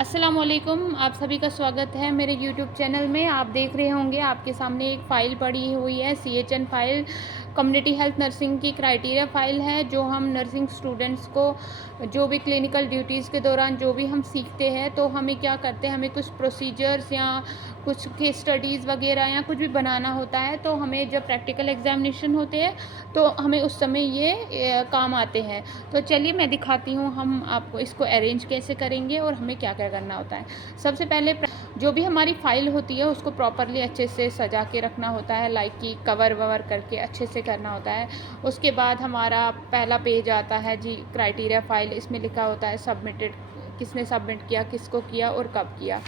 अस्सलामुअलैकुम, आप सभी का स्वागत है मेरे यूट्यूब चैनल में। आप देख रहे होंगे आपके सामने एक फ़ाइल पड़ी हुई है, CHN file, community health nursing की क्राइटेरिया फ़ाइल है, जो हम नर्सिंग स्टूडेंट्स को जो भी क्लिनिकल ड्यूटीज़ के दौरान जो भी हम सीखते हैं, तो हमें क्या करते हैं, हमें कुछ प्रोसीजर्स या कुछ केस स्टडीज़ वगैरह या कुछ भी बनाना होता है, तो हमें जब प्रैक्टिकल एग्जामिनेशन होते हैं तो हमें उस समय ये काम आते हैं। तो चलिए मैं दिखाती हूँ हम आपको इसको अरेंज कैसे करेंगे और हमें क्या क्या करना होता है। सबसे पहले जो भी हमारी फ़ाइल होती है उसको प्रॉपरली अच्छे से सजा के रखना होता है, लाइक कि कवर ववर करके अच्छे से करना होता है। उसके बाद हमारा पहला पेज आता है जी, क्राइटेरिया फ़ाइल। इसमें लिखा होता है सबमिटेड, किसने सबमिट किया, किसको किया और कब किया।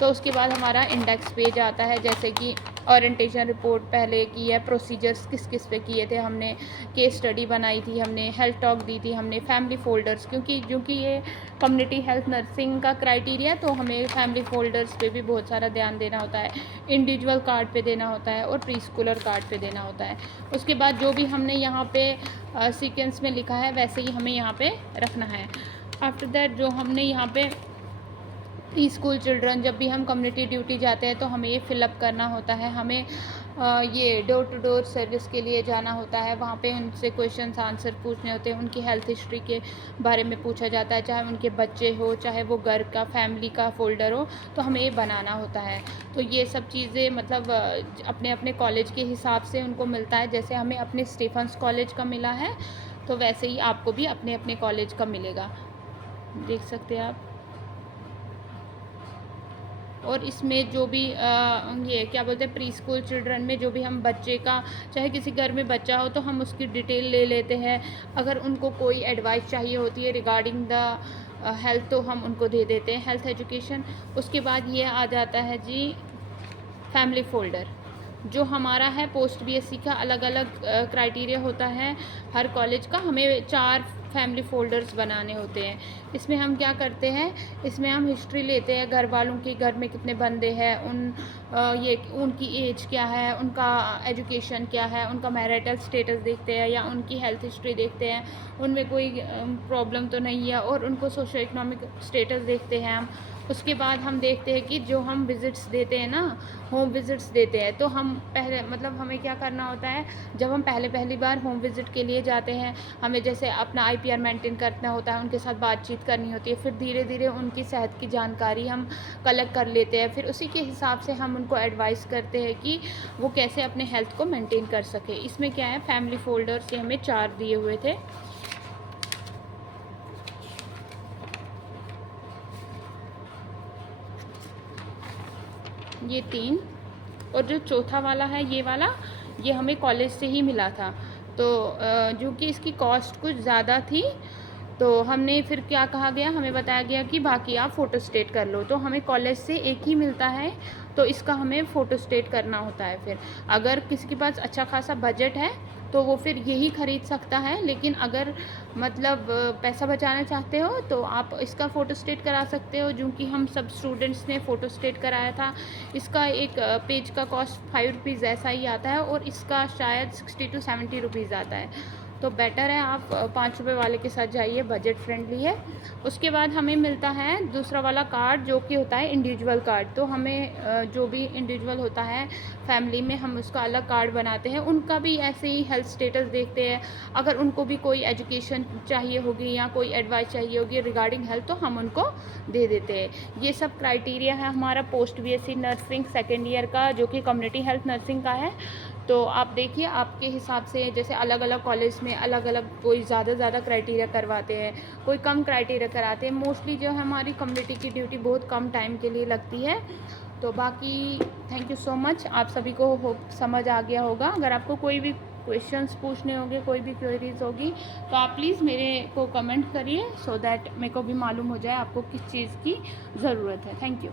तो उसके बाद हमारा इंडेक्स पेज आता है, जैसे कि ओरिएंटेशन रिपोर्ट पहले की है, प्रोसीजर्स किस किस पे किए थे हमने, केस स्टडी बनाई थी हमने, हेल्थ टॉक दी थी हमने, फैमिली फ़ोल्डर्स, क्योंकि ये कम्युनिटी हेल्थ नर्सिंग का क्राइटेरिया, तो हमें फैमिली फ़ोल्डर्स पे भी बहुत सारा ध्यान देना होता है, इंडिविजुअल कार्ड पे देना होता है और प्री स्कूलर कार्ड पे देना होता है। उसके बाद जो भी हमने यहाँ पे सीक्वेंस में लिखा है वैसे ही हमें यहाँ पे रखना है। आफ्टर दैट जो हमने यहाँ पे प्री स्कूल चिल्ड्रन, जब भी हम कम्युनिटी ड्यूटी जाते हैं तो हमें ये फिलअप करना होता है। हमें ये डोर टू डोर सर्विस के लिए जाना होता है, वहाँ पे उनसे क्वेश्चंस आंसर पूछने होते हैं, उनकी हेल्थ हिस्ट्री के बारे में पूछा जाता है, चाहे उनके बच्चे हो, चाहे वो घर का फैमिली का फ़ोल्डर हो, तो हमें ये बनाना होता है। तो ये सब चीज़ें मतलब अपने अपने कॉलेज के हिसाब से उनको मिलता है। जैसे हमें अपने स्टीफेंस कॉलेज का मिला है, तो वैसे ही आपको भी अपने अपने कॉलेज का मिलेगा, देख सकते हैं आप। और इसमें जो भी ये क्या बोलते हैं, प्री स्कूल चिल्ड्रन में जो भी हम बच्चे का, चाहे किसी घर में बच्चा हो तो हम उसकी डिटेल ले लेते हैं। अगर उनको कोई एडवाइस चाहिए होती है रिगार्डिंग द हेल्थ, तो हम उनको दे देते हैं, हेल्थ एजुकेशन। उसके बाद ये आ जाता है जी फैमिली फ़ोल्डर, जो हमारा है पोस्ट BSc का अलग अलग क्राइटेरिया होता है हर कॉलेज का। हमें 4 फैमिली फ़ोल्डर्स बनाने होते हैं। इसमें हम क्या करते हैं, इसमें हम हिस्ट्री लेते हैं, घर वालों की, घर में कितने बंदे हैं, ये उनकी एज क्या है, उनका एजुकेशन क्या है, उनका मैरिटल स्टेटस देखते हैं या उनकी हेल्थ हिस्ट्री देखते हैं, उनमें कोई प्रॉब्लम तो नहीं है, और उनको सोशो इकोनॉमिक स्टेटस देखते हैं हम। उसके बाद हम देखते हैं कि जो हम विज़िट्स देते हैं ना, होम विज़िट्स देते हैं, तो हम पहले मतलब हमें क्या करना होता है, जब हम पहली बार होम विज़िट के लिए जाते हैं, हमें जैसे अपना IPR मेंटेन करना होता है, उनके साथ बातचीत करनी होती है, फिर धीरे धीरे उनकी सेहत की जानकारी हम कलेक्ट कर लेते हैं, फिर उसी के हिसाब से हम उनको एडवाइस करते हैं कि वो कैसे अपने हेल्थ को मेंटेन कर सके। इसमें क्या है, फैमिली फ़ोल्डर्स ये हमें 4 दिए हुए थे। ये 3, और जो चौथा वाला है ये वाला, ये हमें कॉलेज से ही मिला था। तो जो कि इसकी कॉस्ट कुछ ज़्यादा थी, तो हमने फिर क्या कहा गया, हमें बताया गया कि बाकी आप फ़ोटोस्टेट कर लो। तो हमें कॉलेज से एक ही मिलता है, तो इसका हमें फ़ोटोस्टेट करना होता है। फिर अगर किसी के पास अच्छा खासा बजट है तो वो फिर यही ख़रीद सकता है, लेकिन अगर मतलब पैसा बचाना चाहते हो तो आप इसका फ़ोटोस्टेट करा सकते हो, जो कि हम सब स्टूडेंट्स ने फ़ोटोस्टेट कराया था। इसका एक पेज का कॉस्ट 5 रुपीज़ ऐसा ही आता है, और इसका शायद 60 to 70 रुपीज़ आता है। तो बेटर है आप 5 रुपये वाले के साथ जाइए, बजट फ्रेंडली है। उसके बाद हमें मिलता है दूसरा वाला कार्ड, जो कि होता है इंडिविजुअल कार्ड। तो हमें जो भी इंडिविजुअल होता है फैमिली में, हम उसका अलग कार्ड बनाते हैं। उनका भी ऐसे ही हेल्थ स्टेटस देखते हैं, अगर उनको भी कोई एजुकेशन चाहिए होगी या कोई एडवाइस चाहिए होगी रिगार्डिंग हेल्थ, तो हम उनको दे देते हैं। ये सब क्राइटेरिया है हमारा post BSc nursing second year का, जो कि कम्युनिटी हेल्थ नर्सिंग का है। तो आप देखिए आपके हिसाब से, जैसे अलग अलग कॉलेज में अलग अलग, कोई ज़्यादा क्राइटेरिया करवाते हैं, कोई कम क्राइटेरिया कराते हैं। मोस्टली जो है हमारी कम्युनिटी की ड्यूटी बहुत कम टाइम के लिए लगती है। तो बाकी थैंक यू सो मच, आप सभी को समझ आ गया होगा। अगर आपको कोई भी क्वेश्चंस पूछने होंगे, कोई भी क्वेरीज होगी, तो आप प्लीज़ मेरे को कमेंट करिए, सो दैट मेरे को भी मालूम हो जाए आपको किस चीज़ की ज़रूरत है। Thank you.